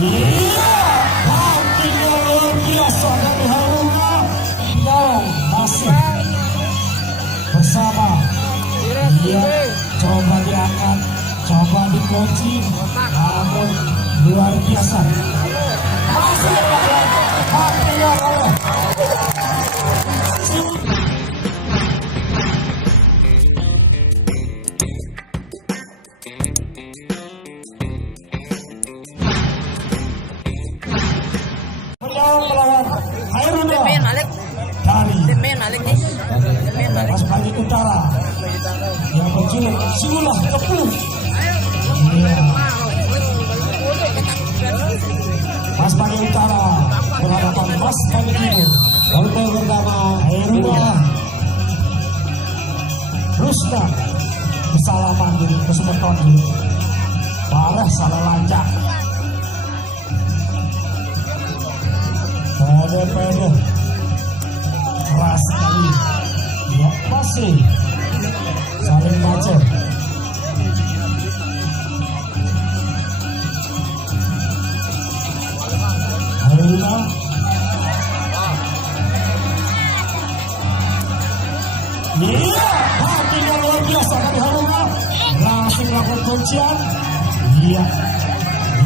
Iya, tampilnya luar biasa dari Haruna. Dong masih bersama. Iya, coba diangkat, coba dikunci, namun luar biasa. Masih tampilnya oleh melawan Hairuna dari Mas Bagi Utara yang berjuluk Siulah Kepuh. Mas Bagi Utara berhadapan Mas Bagi Timur. Untuk pertama Hairuna Rusna bersalaman di kesempatan ini. Parah salah lancak. Pede keras sekali. Ya, masih saling baca. Haruna iya, hatinya luar biasa dari Haruna. Langsung melakukan kuncian. Iya,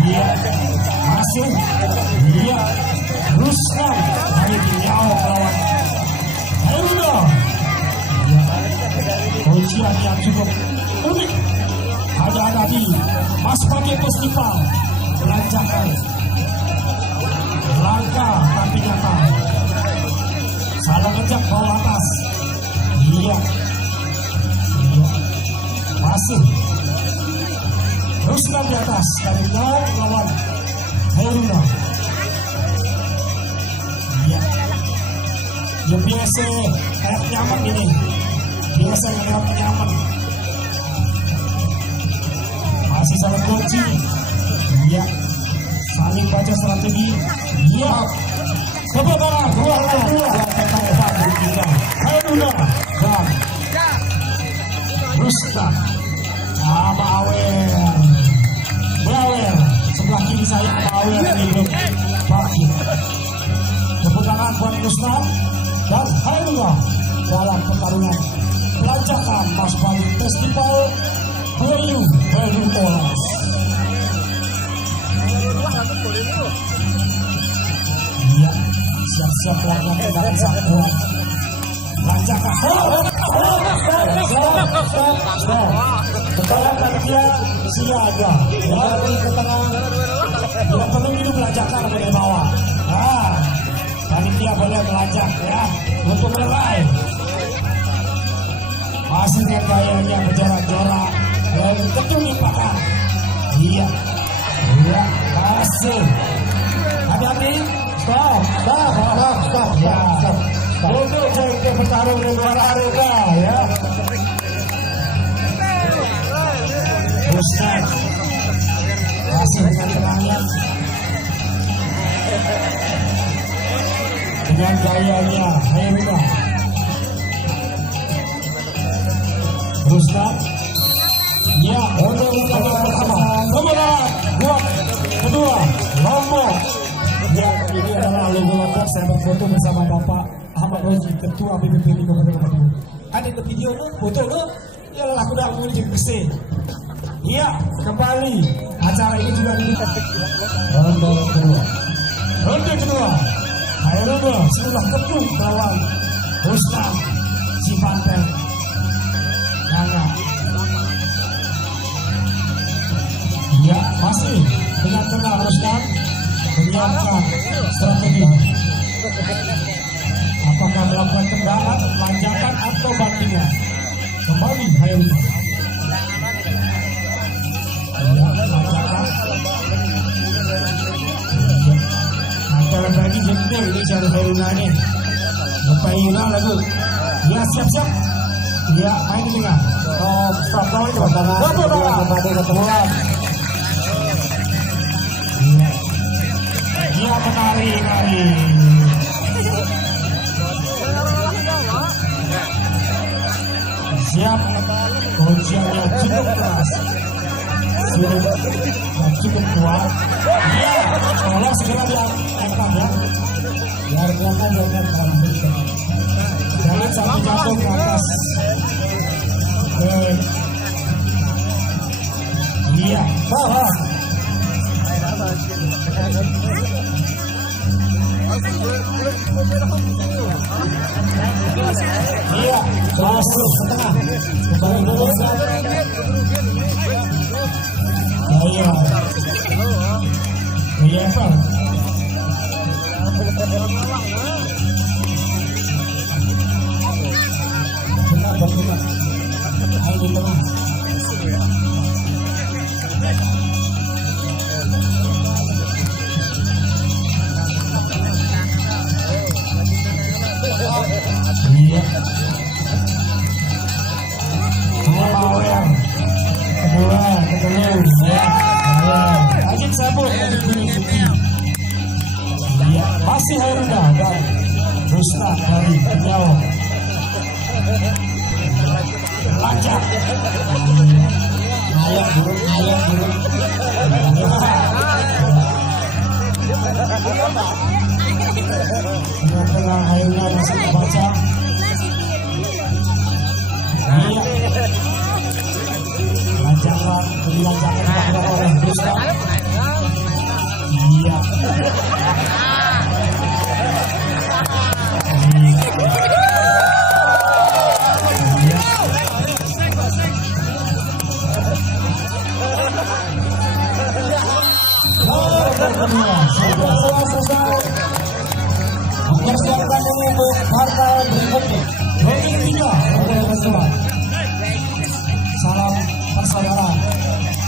iya, masih iya. Rusna dari Tiao melawan Haruna. Ujian yang cukup unik ada di Mas Bagi Festival Belanjakan. Langkah tapi nyata. Salah ngejak bawah atas. Iya, iya. Masih Rusna di atas dari Tiao melawan Haruna. Ya biasa kayak nyaman ini, biasa kayak nyaman. Masih salah kunci, iya. Saling baca strategi, iya. Kebakaran dua Haruna dan Rusna sama Awer sebelah kiri saya Awer ini Bagi. Tepuk tangan buat Rusna dan Haruna dalam pertarungan Belanjakan Mas Bagi Festival 2012. Iya, siap-siap pelanggan kendaraan satuan Belanjakan. Stop. Kepala panitia siaga dari ke tengah. Bila perlu itu Belanjakan dari bawah. Nah, panitia boleh melajak ya untuk mulai. Hasilnya gayanya berjorak-jorak dan ketunjuk pakan. Iya, iya, masih. Hati-hati. Stop. Ya. Untuk cek bertarung di luar arena ya. Rusna masih dengan tenangnya. Dengan gayanya Haruna. Rusna ya untuk pertandingan pertama kemenangan buat kedua Lombok. Ya, ini adalah logo Lombok. Saya berfoto bersama Bapak Ahmad Rozi, Ketua BPP di Kabupaten Bandung. Ada di video lu, foto lu, ya lah aku dah mau dijemput bersih. Iya, kembali acara ini juga di ronde kedua. Haruna Siulah Kepuh melawan Rusna Cipanten. Nanya. Iya, masih dengan tenang Rusna menyiapkan strategi. Apakah melakukan tendangan, lanjakan atau bantingan? Kembali Haruna. Iya, lanjakan. Antara lagi jempol ini cara Haruna ini. Lepas hilang lagu. Ya siap-siap. Ya main di tengah. Stop down itu. Kembali ketemuan. Dia menari. Siap, kunciannya cukup keras. sudah cukup kuat. Iya, tolong segera diangkat ya. Biarkan jangan sampai jatuh ke atas. Iya, bawah. Iya, masuk setengah. Kembali dulu. Iya. Iya, Pak. Benar. Ayo di tengah. Iya. Power. Kedua. Ya. Ajib sabut. Iya. Masih Hairuna dan Rusna dari Riau. Lanjut. Ayam burung. Tengah Hairuna masih membaca. Iya. Lanjangan dilancarkan oleh Rusna. Iya. Selesai. Mempersiapkan untuk partai berikutnya. Ranking 3. Salam persaudaraan.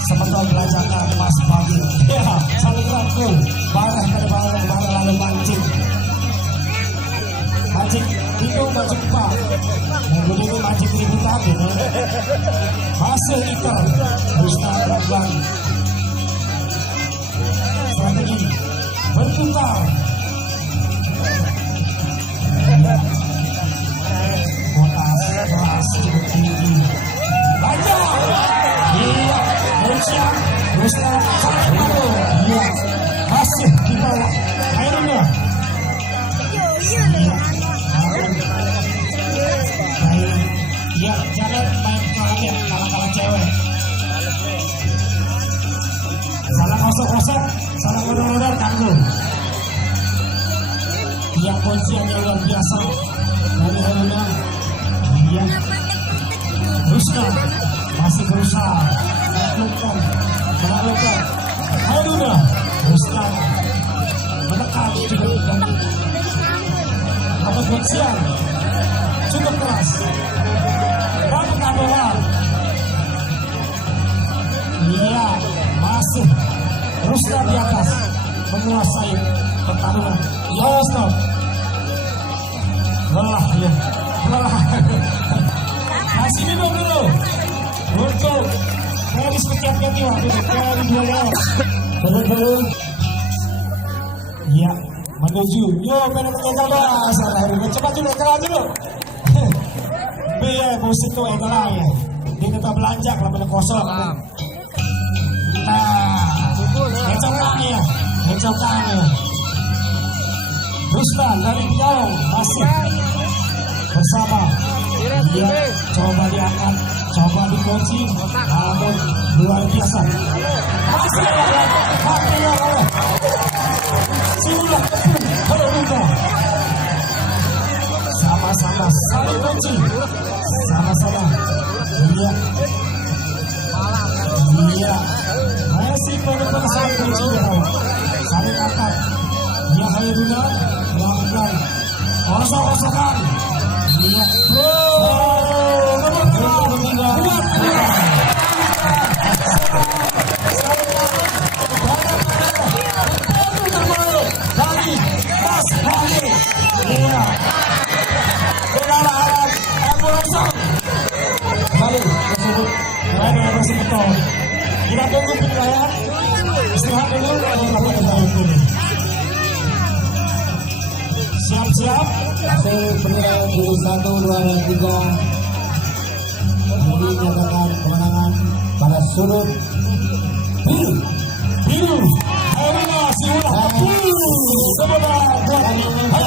Sebentar belajarkan Mas Pagi. Ya, saling rangkul. Barang ke depan, barang lalu mancing. Mancing itu mancing pak. Minggu ini mancing ributan gitu. Masih ikan. Rusna pelan-pelan. Strategi berputar. Keras cukup tinggi. Lanjut. Iya, Rusna. Rusna satu. Iya, masih di bawah. Akhirnya. Iya, jangan main kalah ya, kalah cewek. Salah kosong, salah modal tanggung. Yang kunciannya luar biasa dari Hairuna. Iya, Rusna masih berusaha menaklukkan Hairuna. Rusna menekan juga kuncian cukup keras. Dan keadaan. Iya, masih Rusna di atas menguasai pertarungan. Ya, stop. Lelah ya. Kasih minum dulu untuk Ferry sekian waktu Ferry 2 belum. Iya, menuju. Yo, pengen menyetel bahasa Hairuna. Cepat dulu, kelar dulu. Biar musik tuh egal ya. Dia tetap belanja kalau bener kosong. Nah, ecokan ya. Rusna dari Riau masih bersama. Dia coba diangkat, coba dikunci, namun luar biasa. Masih ada hatinya oleh Siulah Hairuna. Sama-sama saling kunci, sama-sama. Iya, masih benar-benar saling kunci ya. Saling angkat. Dia Hairuna melakukan kosong-kosongan. Iya, nomor 2 iya. Kendaraan F1 kembali tersebut berada masih betul. Kita tunggu penilaian. Istirahat dulu lalu kita ini. Siap-siap. Hasil penilaian di 1, 2, dan 3 ini dinyatakan kemenangan pada sudut biru, biru, Haruna si ulah kapur, semoga buat